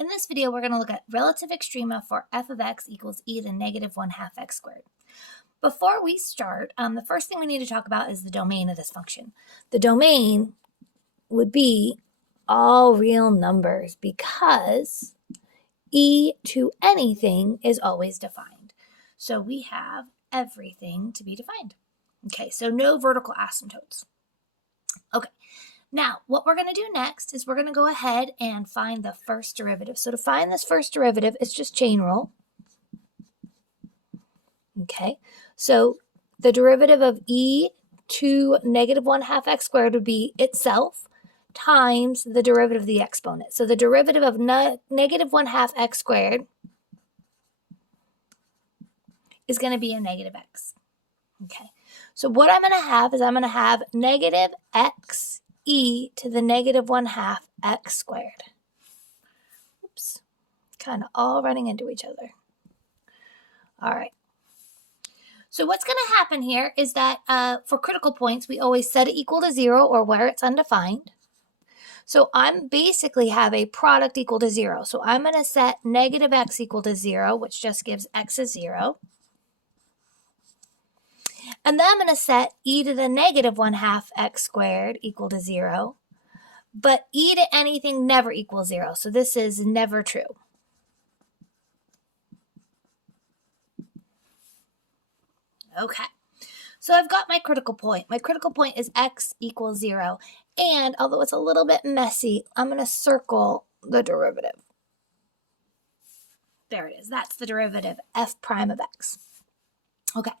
In this video, we're going to look at relative extrema for f of x equals e to the negative 1/2 x squared. Before we start, the first thing we need to talk about is the domain of this function. The domain would be all real numbers because e to anything is always defined. So we have everything to be defined. Okay, so no vertical asymptotes. Okay. Now, what we're going to do next is we're going to go ahead and find the first derivative. So to find this first derivative, it's just chain rule. Okay, so the derivative of e to negative 1/2 x squared would be itself times the derivative of the exponent. So the derivative of negative 1/2 x squared is going to be a negative x. Okay, so what I'm going to have is I'm going to have negative x e to the negative 1/2 x squared. Oops, kind of all running into each other. All right. So what's going to happen here is that for critical points, we always set it equal to 0 or where it's undefined. So I'm basically have a product equal to 0. So I'm going to set negative x equal to 0, which just gives x is 0. And then I'm going to set e to the negative 1/2 x squared equal to 0. But e to anything never equals 0. So this is never true. Okay. So I've got my critical point. My critical point is x equals 0. And although it's a little bit messy, I'm going to circle the derivative. There it is. That's the derivative, f prime of x. Okay.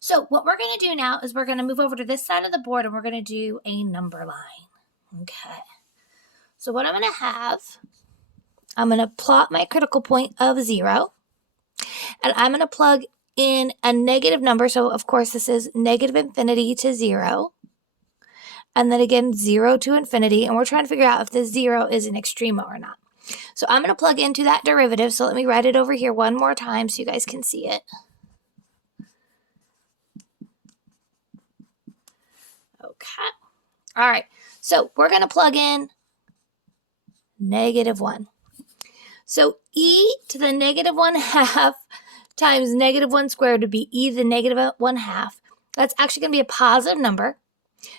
So what we're going to do now is we're going to move over to this side of the board and we're going to do a number line. Okay. So what I'm going to have, I'm going to plot my critical point of 0. And I'm going to plug in a negative number. So of course this is negative infinity to 0. And then again 0 to infinity. And we're trying to figure out if this 0 is an extrema or not. So I'm going to plug into that derivative. So let me write it over here one more time so you guys can see it. Okay. All right. So we're going to plug in negative 1. So e to the negative 1/2 times negative 1 squared would be e to the negative 1/2. That's actually going to be a positive number.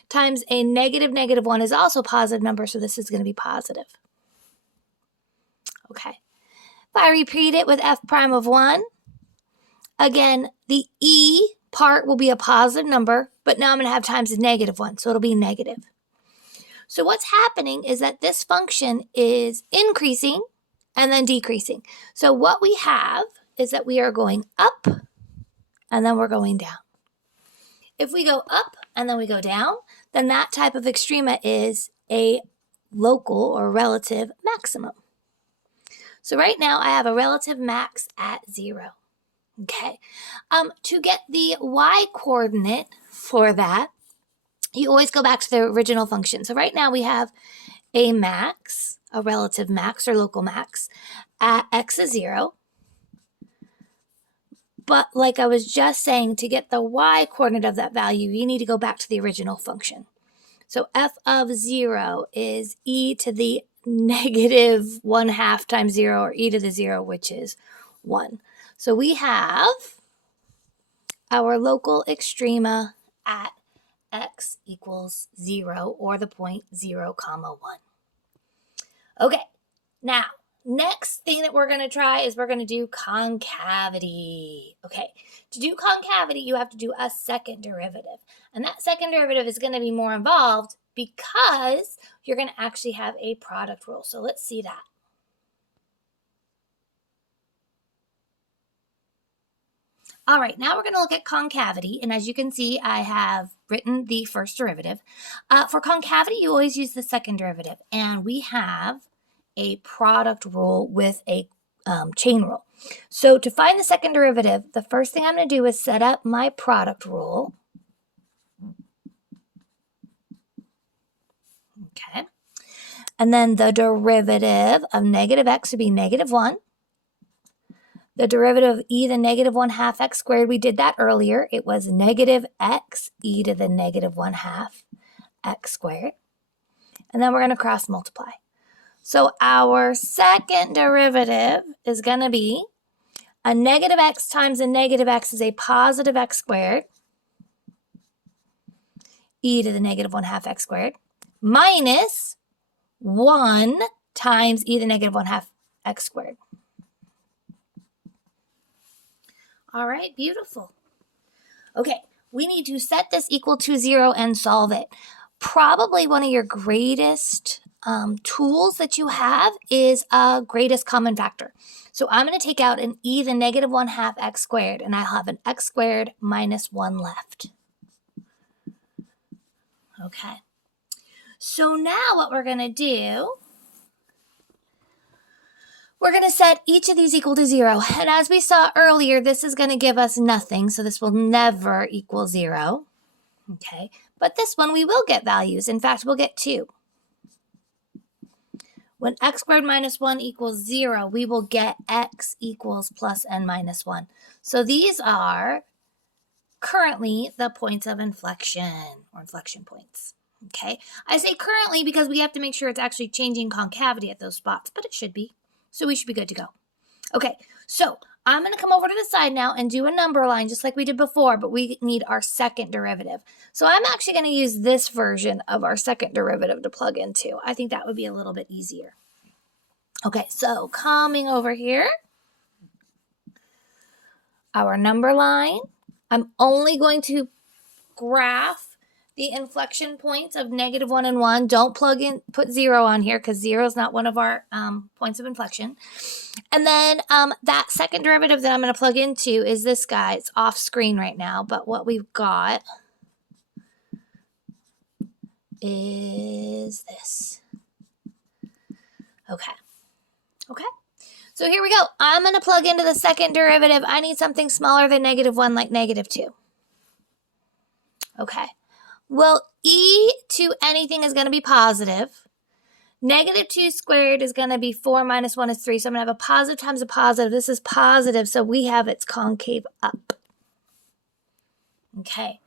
Times a negative 1 is also a positive number, so this is going to be positive. Okay. If I repeat it with f prime of 1, again, the e part will be a positive number, but now I'm going to have times a negative 1, so it'll be negative. So what's happening is that this function is increasing and then decreasing. So what we have is that we are going up and then we're going down. If we go up and then we go down, then that type of extrema is a local or relative maximum. So right now I have a relative max at 0. Okay. To get the y coordinate for that, you always go back to the original function. So right now we have a max, a relative max or local max at x is 0. But like I was just saying, to get the y coordinate of that value, you need to go back to the original function. So f of 0 is e to the negative 1/2 times 0, or e to the 0, which is 1. So we have our local extrema at x equals 0, or the point 0, 1. Okay, now, next thing that we're going to try is we're going to do concavity. Okay, to do concavity, you have to do a second derivative. And that second derivative is going to be more involved because you're going to actually have a product rule. So let's see that. All right, now we're going to look at concavity. And as you can see, I have written the first derivative. For concavity, you always use the second derivative. And we have a product rule with a chain rule. So to find the second derivative, the first thing I'm going to do is set up my product rule. Okay. And then the derivative of negative x would be negative 1. The derivative of e to the negative 1/2 x squared, we did that earlier. It was negative x e to the negative 1/2 x squared. And then we're going to cross multiply. So our second derivative is going to be a negative x times a negative x is a positive x squared, e to the negative 1/2 x squared, minus 1 times e to the negative 1/2 x squared. All right, beautiful. Okay, we need to set this equal to 0 and solve it. Probably one of your greatest tools that you have is a greatest common factor. So I'm going to take out an e to the negative 1/2 x squared, and I'll have an x squared minus 1 left. Okay. So now what we're going to do, we're going to set each of these equal to 0. And as we saw earlier, this is going to give us nothing, so this will never equal 0. Okay, but this one we will get values. In fact, we'll get 2. When x squared minus 1 equals 0, we will get x equals plus n minus 1. So these are currently the points of inflection, or inflection points. Okay, I say currently because we have to make sure it's actually changing concavity at those spots, but it should be. So we should be good to go. Okay, so I'm going to come over to the side now and do a number line just like we did before, but we need our second derivative. So I'm actually going to use this version of our second derivative to plug into. I think that would be a little bit easier. Okay, so coming over here, our number line, I'm only going to graph the inflection points of -1 and 1. Don't put 0 on here because 0 is not one of our points of inflection. And then that second derivative that I'm going to plug into is this guy. It's off screen right now, but what we've got is this. Okay. So here we go. I'm going to plug into the second derivative. I need something smaller than -1, like -2. Okay. Well, e to anything is going to be positive. -2 squared is going to be 4 minus 1 is 3. So I'm going to have a positive times a positive. This is positive, so we have its concave up. Okay.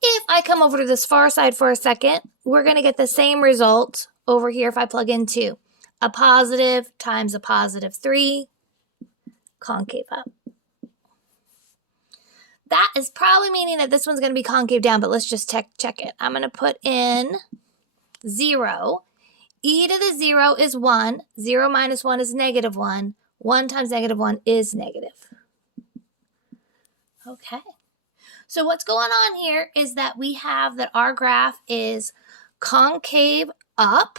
If I come over to this far side for a second, we're going to get the same result over here if I plug in 2. A positive times a positive 3, concave up. That is probably meaning that this one's going to be concave down, but let's just check it. I'm going to put in 0. E to the 0 is 1. 0 minus 1 is -1. 1 times -1 is negative. Okay. So what's going on here is that we have that our graph is concave up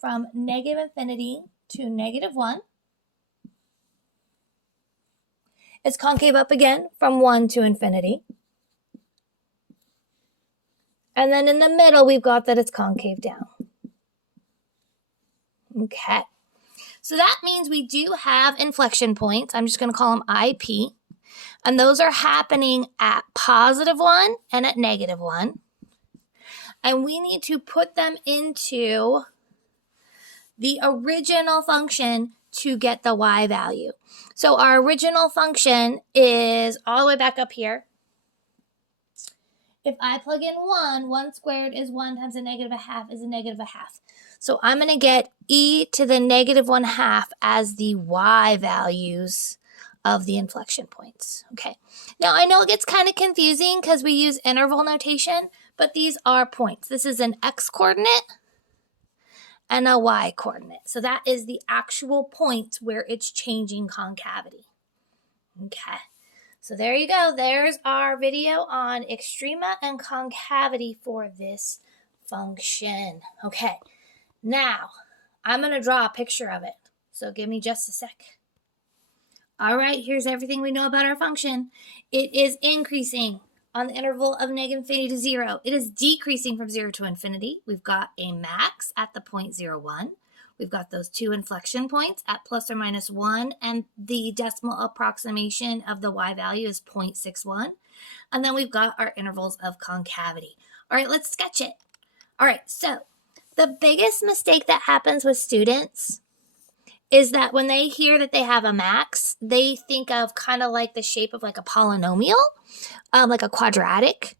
from -infinity to -1. It's concave up again from 1 to infinity. And then in the middle, we've got that it's concave down. Okay. So that means we do have inflection points. I'm just going to call them IP. And those are happening at +1 and at -1. And we need to put them into the original function to get the y value. So our original function is all the way back up here. If I plug in 1, 1 squared is 1 times a -1/2 is a -1/2. So I'm going to get e to the -1/2 as the y values of the inflection points. Okay. Now I know it gets kind of confusing because we use interval notation, but these are points. This is an x coordinate and a y coordinate. So that is the actual point where it's changing concavity. Okay. So there you go. There's our video on extrema and concavity for this function. Okay. Now, I'm going to draw a picture of it. So give me just a sec. All right, here's everything we know about our function. It is increasing on the interval of -infinity to 0. It is decreasing from 0 to infinity. We've got a max at the point 0, 1. We've got those 2 inflection points at plus or minus 1, and the decimal approximation of the y value is 0.61. And then we've got our intervals of concavity. All right, let's sketch it. All right, so the biggest mistake that happens with students is that when they hear that they have a max, they think of kind of like the shape of like a polynomial, like a quadratic.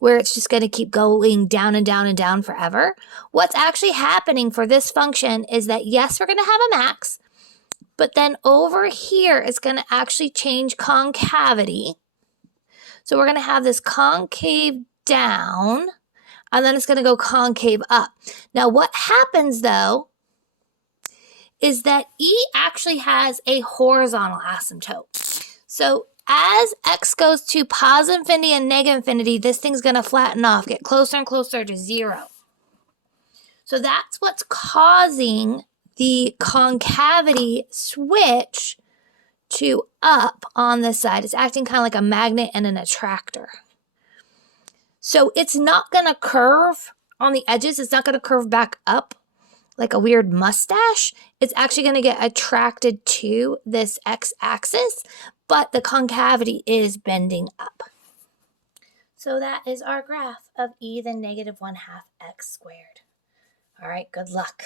where it's just going to keep going down and down and down forever. What's actually happening for this function is that, yes, we're going to have a max, but then over here, it's going to actually change concavity. So we're going to have this concave down, and then it's going to go concave up. Now, what happens, though, is that E actually has a horizontal asymptote. So as x goes to positive infinity and negative infinity, this thing's going to flatten off, get closer and closer to 0. So that's what's causing the concavity switch to up on this side. It's acting kind of like a magnet and an attractor. So it's not going to curve on the edges. It's not going to curve back up like a weird mustache. It's actually going to get attracted to this x-axis, but the concavity is bending up. So that is our graph of e to the negative 1/2 x squared. All right, good luck.